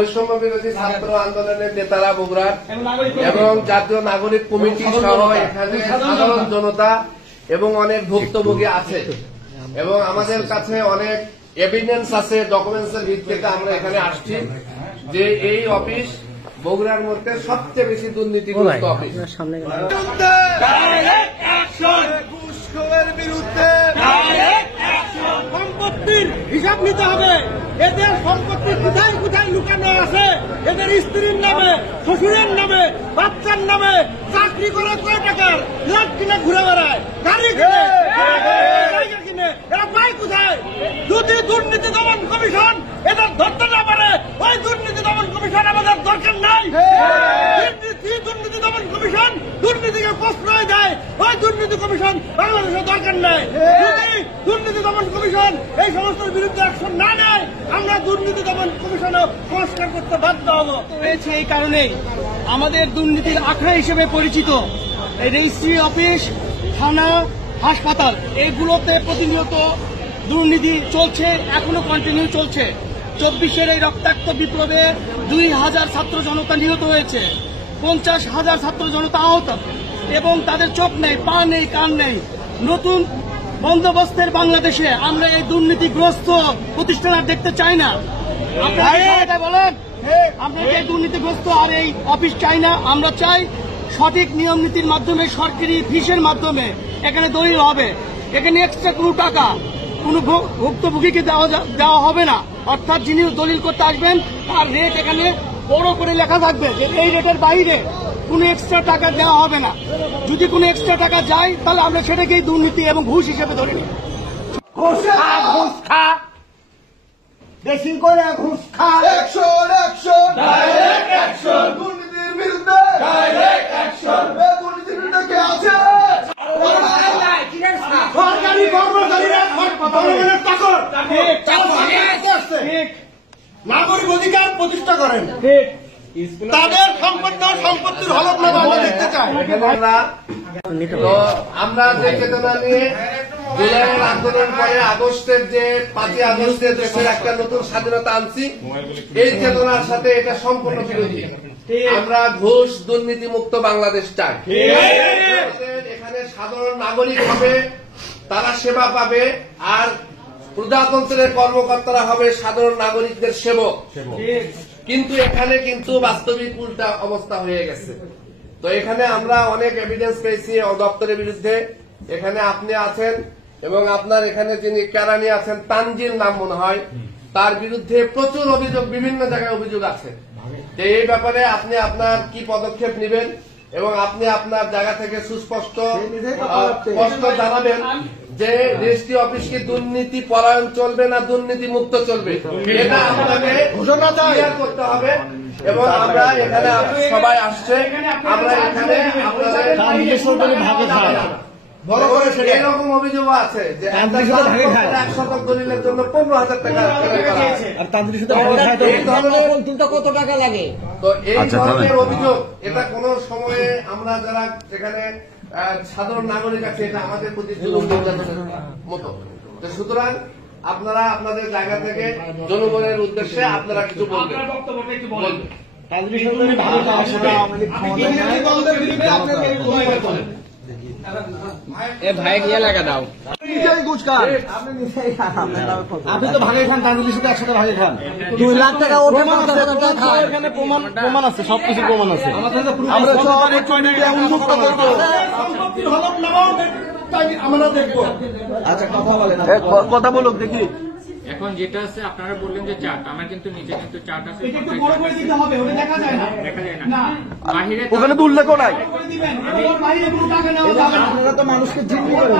বৈষম্য বিরোধী ছাত্র আন্দোলনের নেতারা বগুড়ার এবং জাতীয় নাগরিক কমিটি সহ এখানে সাধারণ জনতা এবং অনেক ভুক্তভোগী আছে এবং আমাদের কাছে অনেক এভিডেন্স আছে, ডকুমেন্টসের ভিত্তিতে আমরা এখানে আসছি যে এই অফিস বগুড়ার মধ্যে সবচেয়ে বেশি দুর্নীতিগ্রস্ত অফিস। সম্পত্তির হিসাব নিতে হবে, এদের সম্পত্তি কোথায় কোথায় লুকানো আছে, এদের স্ত্রীর নামে, শ্বশুরের নামে, বাচ্চার নামে, চাকরি করে কয় টাকার ফ্ল্যাট কিনে ঘুরে বেড়ায়, গাড়ি কিনে, জায়গা কিনে, এরা পায় কোথায়? যদি দুর্নীতি দমন কমিশন এদের ধরতে না পারে, ওই দুর্নীতি দমন কমিশন আমাদের দরকার নাই। দুর্নীতি দমন কমিশন দুর্নীতিকে প্রশ্রয় দেয়, ওই দুর্নীতি কমিশন বাংলাদেশের দরকার নাই। যদি দুর্নীতি দমন কমিশন এই সমস্ত বিরুদ্ধে অ্যাকশন না নেয়, আমরা দুর্নীতি দমন কমিশনও সংস্কার করতে বাধ্য হব। হয়েছে এই কারণেই আমাদের দুর্নীতির আখড়া হিসেবে পরিচিত এই রেজিস্ট্রি অফিস, থানা, হাসপাতাল, এইগুলোতে প্রতিনিয়ত দুর্নীতি চলছে, এখনো কন্টিনিউ চলছে। 24-এর এই রক্তাক্ত বিপ্লবে 2000 ছাত্র জনতা নিহত হয়েছে, 50,000 ছাত্র জনতা আহত এবং তাদের চোখ নেই, পা নেই, কান নেই। নতুন বন্দোবস্তের বাংলাদেশে আমরা এই দুর্নীতিগ্রস্ত প্রতিষ্ঠান আর দেখতে চাই না। আপনারা বলেন, আমরা এই দুর্নীতিগ্রস্ত আর এই অফিস চাই না। আমরা চাই সঠিক নিয়ম নীতির মাধ্যমে, সরকারি ফিসের মাধ্যমে এখানে দলিল হবে। এখানে এক্সট্রা কোনো টাকা কোনো ভুক্তভোগীকে দেওয়া হবে না। অর্থাৎ যিনি দলিল করতে আসবেন তার রেট এখানে বড় করে লেখা থাকবে যে এই রেটের বাইরে কোনো এক্সট্রা টাকা দেওয়া হবে না। যদি কোনো এক্সট্রা টাকা যায় তাহলে আমরা সেটাকেই দুর্নীতি এবং ঘুষ হিসেবে ধরে নিই। ঘুষ খা, বেশি করে ঘুষ খা। Action, action, direct action. দুর্নীতির বিরুদ্ধে ডাইরেক্ট অ্যাকশন। দুর্নীতির বিরুদ্ধে কে আছে? সরকারি কর্মচারীরা জনগণের চাকর, নাগরিক অধিকার প্রতিষ্ঠা করেন, তাদের সম্পত্তির হলফনামা আমরা দেখতে চাই। তো আমরা যে চেতনা নিয়ে জুলাইয়ের আন্দোলন পরে আগস্টের যে 5ই আগস্টে দেশের একটা নতুন স্বাধীনতা আনছি, এই চেতনার সাথে এটা সম্পূর্ণ বিরোধী। আমরা ঘুষ দুর্নীতি মুক্ত বাংলাদেশ চাই। এখানে সাধারণ নাগরিক হবে, তারা সেবা পাবে, আর প্রজাতন্ত্রের কর্মকর্তারা হবে সাধারণ নাগরিকদের সেবক। কিন্তু এখানে কিন্তু বাস্তবিক উল্টা অবস্থা হয়ে গেছে। তো এখানে আমরা অনেক এভিডেন্স পেয়েছি দপ্তরের বিরুদ্ধে। এখানে আপনি আছেন এবং আপনার এখানে যিনি কেরানি আছেন, তানজিল নাম মনে হয়, তার বিরুদ্ধে প্রচুর অভিযোগ, বিভিন্ন জায়গায় অভিযোগ আছে। তো এই ব্যাপারে আপনি আপনার কি পদক্ষেপ নেবেন এবং আপনি আপনার জায়গা থেকে সুস্পষ্ট জানাবেন যে রেজিস্ট্রি অফিস কি দুর্নীতি পরায়ণ চলবে না দুর্নীতি মুক্ত চলবে, এটা আপনাকে ক্লিয়ার করতে হবে। এবং আমরা এখানে সবাই আসছে, আমরা এখানে এরকম অভিযোগ আছে যে 1 শতক দলিলের জন্য 15,000 টাকা কত টাকা লাগে। তো এই ধরনের অভিযোগ, এটা কোন সময়ে আমরা যারা এখানে সাধারণ নাগরিক আছে, এটা আমাদের প্রতি জুলুম নির্যাতনের মতো। সুতরাং আপনারা আপনাদের জায়গা থেকে জনগণের উদ্দেশ্যে আপনারা কিছু বলবেন। ভাই গিয়ে লাগা দাও, আপনি তো ভাগে খান, তানজিলের সাথে একসাথে ভাগে খান। 2 লাখ টাকা এখানে প্রমাণ আছে, সবকিছু প্রমাণ আছে। আমরা উন্মুক্ত করবো, আমরা দেখবো। আচ্ছা কথা বলেন, কথা বলুক দেখি। এখন যেটা আছে আপনারা বললেন যে চার্ট, আমার কিন্তু নিচে কিন্তু চার্ট আছে, দেখা যায় না, বাহিরে ওখানে তো উল্লেখ নাই। আপনারা তো মানুষকে জিম্মি করে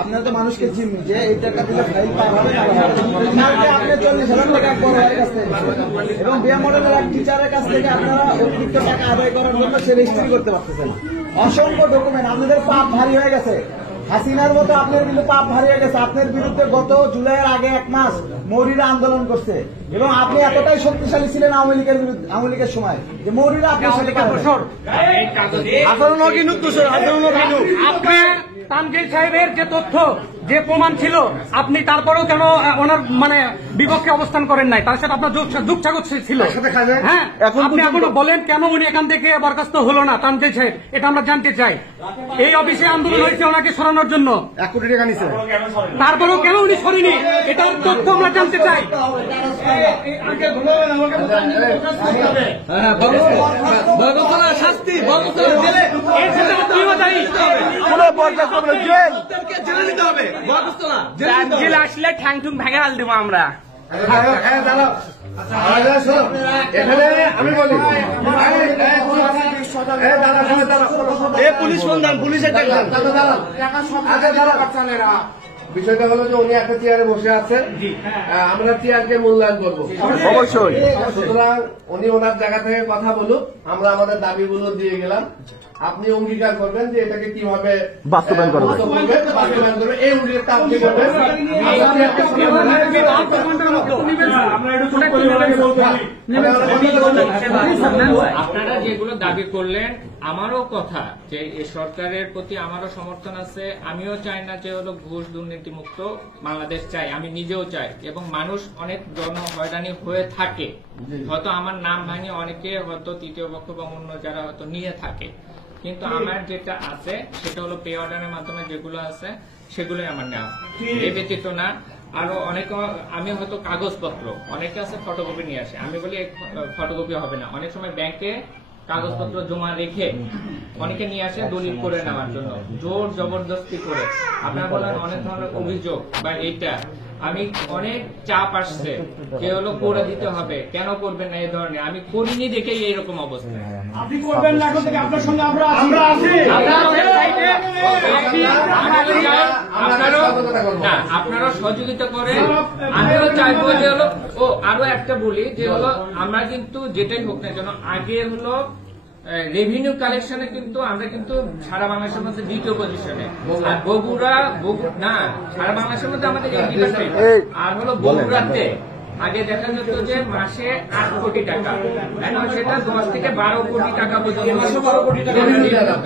আপনারা তো মানুষকে জিম্মি যে এই টাকা দিলে ফাইল পার হবে, আপনি 40,000 টাকা পড়ার কাছ থেকে এবং বিয়া মডেলের এক টিচারের কাছ থেকে আপনারা অতিরিক্ত টাকা আদায় করার জন্য সে রেজিস্ট্রি করতে পারতেছেন। অসংখ্য ডকুমেন্ট, আপনাদের পাপ ভারী হয়ে গেছে। হাসিনার মতো আপনার কিন্তু পাপ হারিয়ে গেছে। আপনার বিরুদ্ধে গত জুলাইয়ের আগে 1 মাস মৌরিরা আন্দোলন করছে এবং আপনি এতটাই শক্তিশালী ছিলেন আওয়ামী লীগের বিরুদ্ধে, আওয়ামী লীগের সময় যে মৌরিরা আপনার সাথে তানভীর সাহেবের যে তথ্য যে প্রমাণ ছিল আপনি তারপরেও কেন ওনার মানে বিপক্ষে অবস্থান করেন নাই? তার সাথে আপনার যোগসাগত ছিল। হ্যাঁ, আপনি এখনো বলেন কেন উনি এখান থেকে বরখাস্ত হলো না তানভীর সাহেব, এটা আমরা জানতে চাই। এই অফিসে আন্দোলন হয়েছে ওনাকে সরানোর জন্য, 1 কোটি টাকা নিছে, তারপরেও কেন উনি সরেনি এটার তথ্য আমরা জানতে চাই। শাস্তি জেলে আসলে ঠ্যাং ঠুং ভেঙে আল দিব আমরা। আমি বলি পুলিশ সন্ধান, পুলিশের বিষয়টা হলো যে উনি একটা চেয়ারে বসে আছেন, আমরা চেয়ারকে মূল্যায়ন করবো অবশ্যই। সুতরাং উনি ওনার জায়গা থেকে কথা বলুক, আমরা আমাদের দাবিগুলো দিয়ে গেলাম, আপনি অঙ্গীকার করবেন যে এটাকে কিভাবে বাস্তবায়ন করবেন, এই অঙ্গীকারটা আপনি করবেন। আপনারা যেগুলো দাবি করলেন, আমারও কথা যে এই সরকারের প্রতি আমারও সমর্থন আছে। আমিও চাই না যে হলো ঘুষ দুর্নীতি মুক্ত বাংলাদেশ চাই, আমি নিজেও চাই, এবং মানুষ অনেক জন হয়রানি হয়ে থাকে, হয়তো আমার নাম ভাঙে অনেকে হয়তো তৃতীয় পক্ষ বা অন্য যারা হয়তো নিয়ে থাকে, কিন্তু আমার যেটা আছে সেটা হলো পে অর্ডারের মাধ্যমে যেগুলো আছে সেগুলোই আমার নেওয়া, এ ব্যতীত না। আরো অনেকে, আমি হয়তো কাগজপত্র, অনেকে আছে ফটোকপি নিয়ে আসে, আমি বলি ফটোকপি হবে না। অনেক সময় ব্যাংকে কাগজপত্র জমা রেখে অনেকে নিয়ে আসে দলিল করে নেওয়ার জন্য, জোর জবরদস্তি করে। আপনারা বলেন অনেক ধরনের অভিযোগ বা এইটা, আমি অনেক চাপ আসছে যে হলো করে দিতে হবে, কেন করবেন না এই ধরনের, আমি করিনি দেখেই এইরকম অবস্থা। আপনি করবেন না, এখন থেকে আপনার সঙ্গে আমরা আছি। আপনারা সহযোগিতা করে, আমিও চাইবো যে হলো, ও আরো একটা বলি যে হলো, আমরা কিন্তু যেটাই হোক না কেন আগে হলো রেভিনিউ কালেকশনে কিন্তু আমরা কিন্তু সারা বাংলাদেশের মধ্যে 2য় পজিশনে, আর বগুড়া না সারা বাংলাদেশের মধ্যে আমাদের আর হলো বগুড়াতে আগে দেখা যেত যে মাসে 8 কোটি টাকা, সেটা 10 থেকে 12 কোটি টাকা পর্যন্ত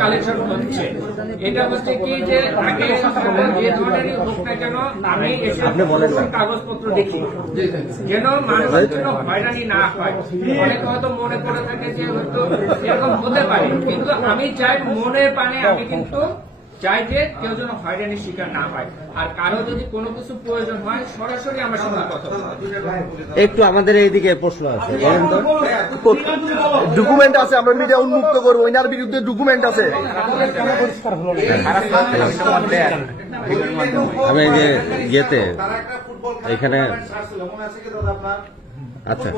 কালেকশন হচ্ছে। এটা হচ্ছে কি যে আগে যে ধরনেরই হোক না কেন আমি কাগজপত্র দেখি যেন মানুষের জন্য হয়রানি না হয়। অনেকে হয়তো মনে করে থাকে যে হয়তো এরকম হতে পারে, কিন্তু আমি চাই মনের পানে আমি কিন্তু চাই যে কেউ যেন হয়রানির শিকার না হয়, আর কারো যদি কোনো কিছু প্রয়োজন হয় সরাসরি আমার সঙ্গে কথা বলুন। একটু আমাদের এইদিকে প্রশ্ন আছে, ডকুমেন্ট আছে, আমরা মিডিয়া উন্মুক্ত করবো, ওনার বিরুদ্ধে ডকুমেন্ট আছে। আমি এই যে ইয়েতে এখানে আচ্ছা,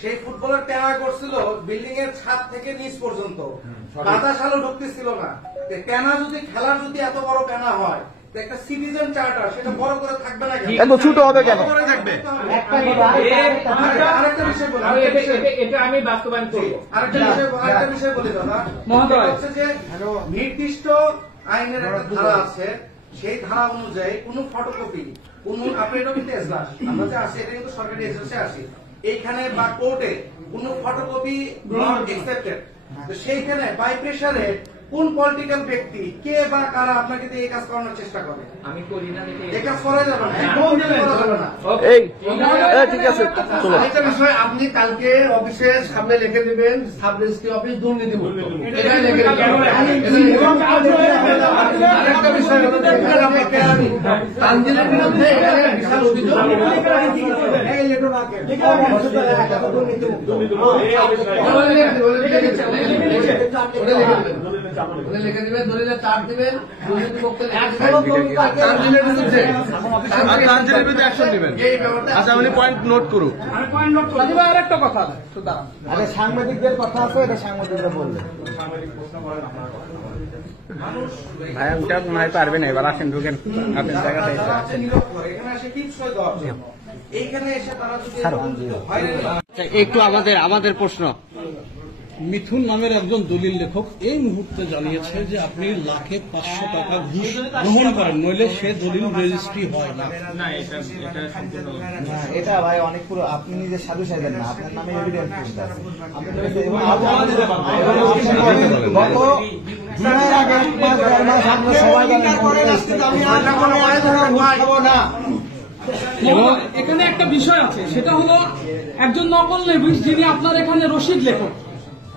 সেই ফুটবলের টেনা করছিল বিল্ডিং এর ছাদ থেকে নিচ পর্যন্ত, বাতাস আলো ঢুকতেছিল না। টেনা যদি খেলার যদি এত বড় টেনা হয়, একটা সিটিজেন চার্টার সেটা বড় করে থাকবে না, এত ছোট হবে কেন? আরেকটা বিষয় বলি, এটা আমি বাস্তবায়ন করবো। আরেকটা বিষয় বলি দাদা, হচ্ছে যে নির্দিষ্ট আইনের একটা ধারা আছে, সেই ধারা অনুযায়ী কোন ফটোকপি, কোন আপনি এটা কিন্তু এজলাস আমরা যে আসি, এটা কিন্তু সরকারি এজলাসে আসি, এইখানে বা কোর্টে কোন ফটোকপি নট একসেপ্টেড। সেইখানে বাই প্রেসারে কোন পলিটিক্যাল ব্যক্তি কে বা কারা আপনাকে এই কাজ করানোর চেষ্টা করে, আমি করি না, এই কাজ করা যাবে না, একদম করা যাবে না। এই ঠিক আছে, চলো। আরেকটা বিষয়, আপনি কালকে অফিসের সামনে লিখে দিবেন সাব রেজিস্ট্রি অফিস দুর্নীতি মুক্ত, এটাই লিখে দিবেন। আরেকটা বিষয় হলো তানজিলের বিরুদ্ধে এখানে বিশাল অভিযোগ, লিখে দিবেন, দলিলের চাপ দিবেন, দুর্নীতি মুক্ত তানজিলের বিরুদ্ধে অ্যাকশন নেবেন। এই ব্যাপারটা আচ্ছা, আমি পয়েন্ট নোট করুক। আরেকটা কথা, আচ্ছা সাংবাদিকদের কথা আছে, এটা সাংবাদিকরা বলবে। ভাই আমি মনে হয় পারবে না, এবার আসেন ঢুকেন আপনার জায়গাটা। এইখানে এসে তারা যদি একটু আমাদের প্রশ্ন, মিথুন নামের একজন দলিল লেখক এই মুহূর্তে জানিয়েছে যে আপনি লাখে 500 টাকা ঘুষ গ্রহণ করেন, নইলে সে দলিল রেজিস্ট্রি হয় না। না, এটা সম্পূর্ণ না, এটা ভাই অনেক পুরো, আপনি নিজে সাধু সাইবেন না, আপনার নামে এভিডেন্স আছে। গত জুনের আগে 1 মাস আমরা সবাই এবং এখানে একটা বিষয় আছে, সেটা হলো একজন নকল লেখক যিনি আপনার এখানে রসিদ লেখক,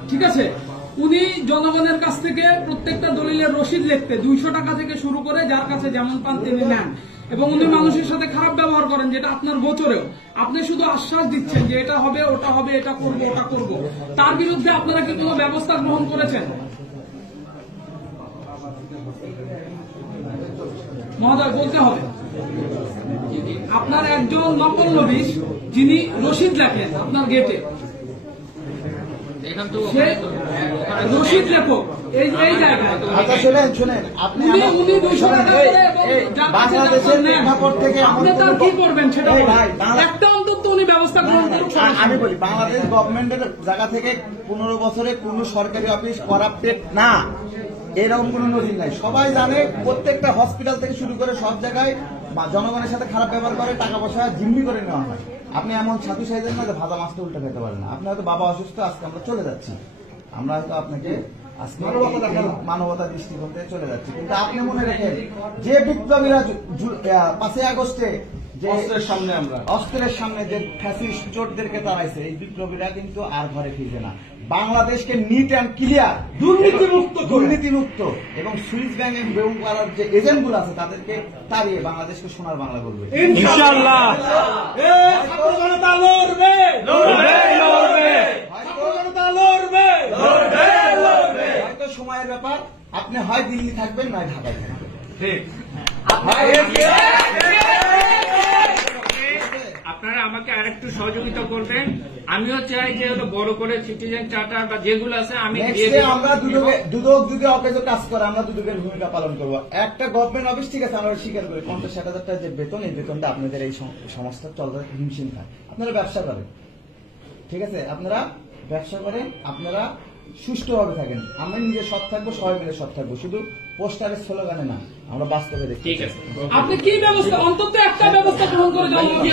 ঠিক আছে, উনি জনগণের কাছ থেকে প্রত্যেকটা দলিলের রসিদ লিখতে 200 টাকা থেকে শুরু করে যার কাছে যেমন পান তেমনি নেন, এবং উনি মানুষের সাথে খারাপ ব্যবহার করেন, যেটা আপনার গোচরেও। আপনি শুধু আশ্বাস দিচ্ছেন যে এটা হবে, ওটা হবে, এটা করব, ওটা করব। তার বিরুদ্ধে আপনারা কি কোনো ব্যবস্থা গ্রহণ করেছেন? মহোদয়, বলতে হবে। আপনার একজন নকল নবিশ যিনি রসিদ লেখেন আপনার গেটে, এখান তো সে রসিদ লেখক এই জায়গায় আচ্ছা শুনেন, আপনি উনি 200 টাকা করে এবং বাংলাদেশের প্রেক্ষাপট থেকে আপনি তার কি করবেন সেটা এই বলুন। ভাই, একটা অন্তত উনি ব্যবস্থা গ্রহণ করুন। আমি বলি, বাংলাদেশ গভর্নমেন্টের জায়গা থেকে 15 বছরে কোন সরকারি অফিস করাপ্টেড না, এরকম কোন নজির নাই। সবাই জানে, প্রত্যেকটা হসপিটাল থেকে শুরু করে সব জায়গায় জনগণের সাথে খারাপ ব্যবহার করে, টাকা পয়সা জিম্মি করে নেওয়া হয়। আপনি এমন ছাতু সাইজের না যে ভাজা মাছটা উল্টে খেতে পারেন না। আপনি হয়তো বাবা অসুস্থ, আজকে আমরা চলে যাচ্ছি, আমরা হয়তো আপনাকে আজকে মানবতার দৃষ্টিকোণ থেকে চলে যাচ্ছি, কিন্তু আপনি মনে রাখেন যে বিপ্লবীরা 5 আগস্টে যে অস্ত্রের সামনে যে ফ্যাসিস্ট চোরদেরকে তাড়াইছে, এই বিপ্লবীরা কিন্তু আর ঘরে ফিরবে না। বাংলাদেশকে নিট অ্যান্ড ক্লিয়ার, দুর্নীতিমুক্ত এবং সুইস ব্যাংক এবং বেউম পাড়ার যে এজেন্ট গুলো আছে তাদেরকে তাড়িয়ে বাংলাদেশকে সোনার বাংলা করবে ইনশাআল্লাহ। হয়তো সময়ের ব্যাপার, আপনি হয় দিল্লি থাকবেন নয় ঢাকায় থাকবেন। আপনারা আমাকে আরেকটু সহযোগিতা করবেন। আমিও চাই যে বড় করে সিটিজেন চার্টার বা যেগুলো আছে আমি আমরা দুদক যুগে অকেজো কাজ করে, আমরা দুদকের ভূমিকা পালন করবো। একটা গভর্নমেন্ট অফিস, ঠিক আছে, আমরা স্বীকার করি 50-60 হাজার টাকা যে বেতন, এই বেতনটা আপনাদের এই সংস্থা চলতে হিমশিম খায়। আপনারা ব্যবসা করেন, ঠিক আছে, আপনারা ব্যবসা করেন, আপনারা সুষ্ঠুভাবে থাকেন। আমরা নিজে সৎ থাকবো, সবাই মিলে সৎ থাকবো, শুধু পোস্টারের স্লোগানে না, আমরা বাস্তবে দেখি। ঠিক আছে, আপনি কি ব্যবস্থা, অন্তত একটা ব্যবস্থা গ্রহণ করে জনগণকে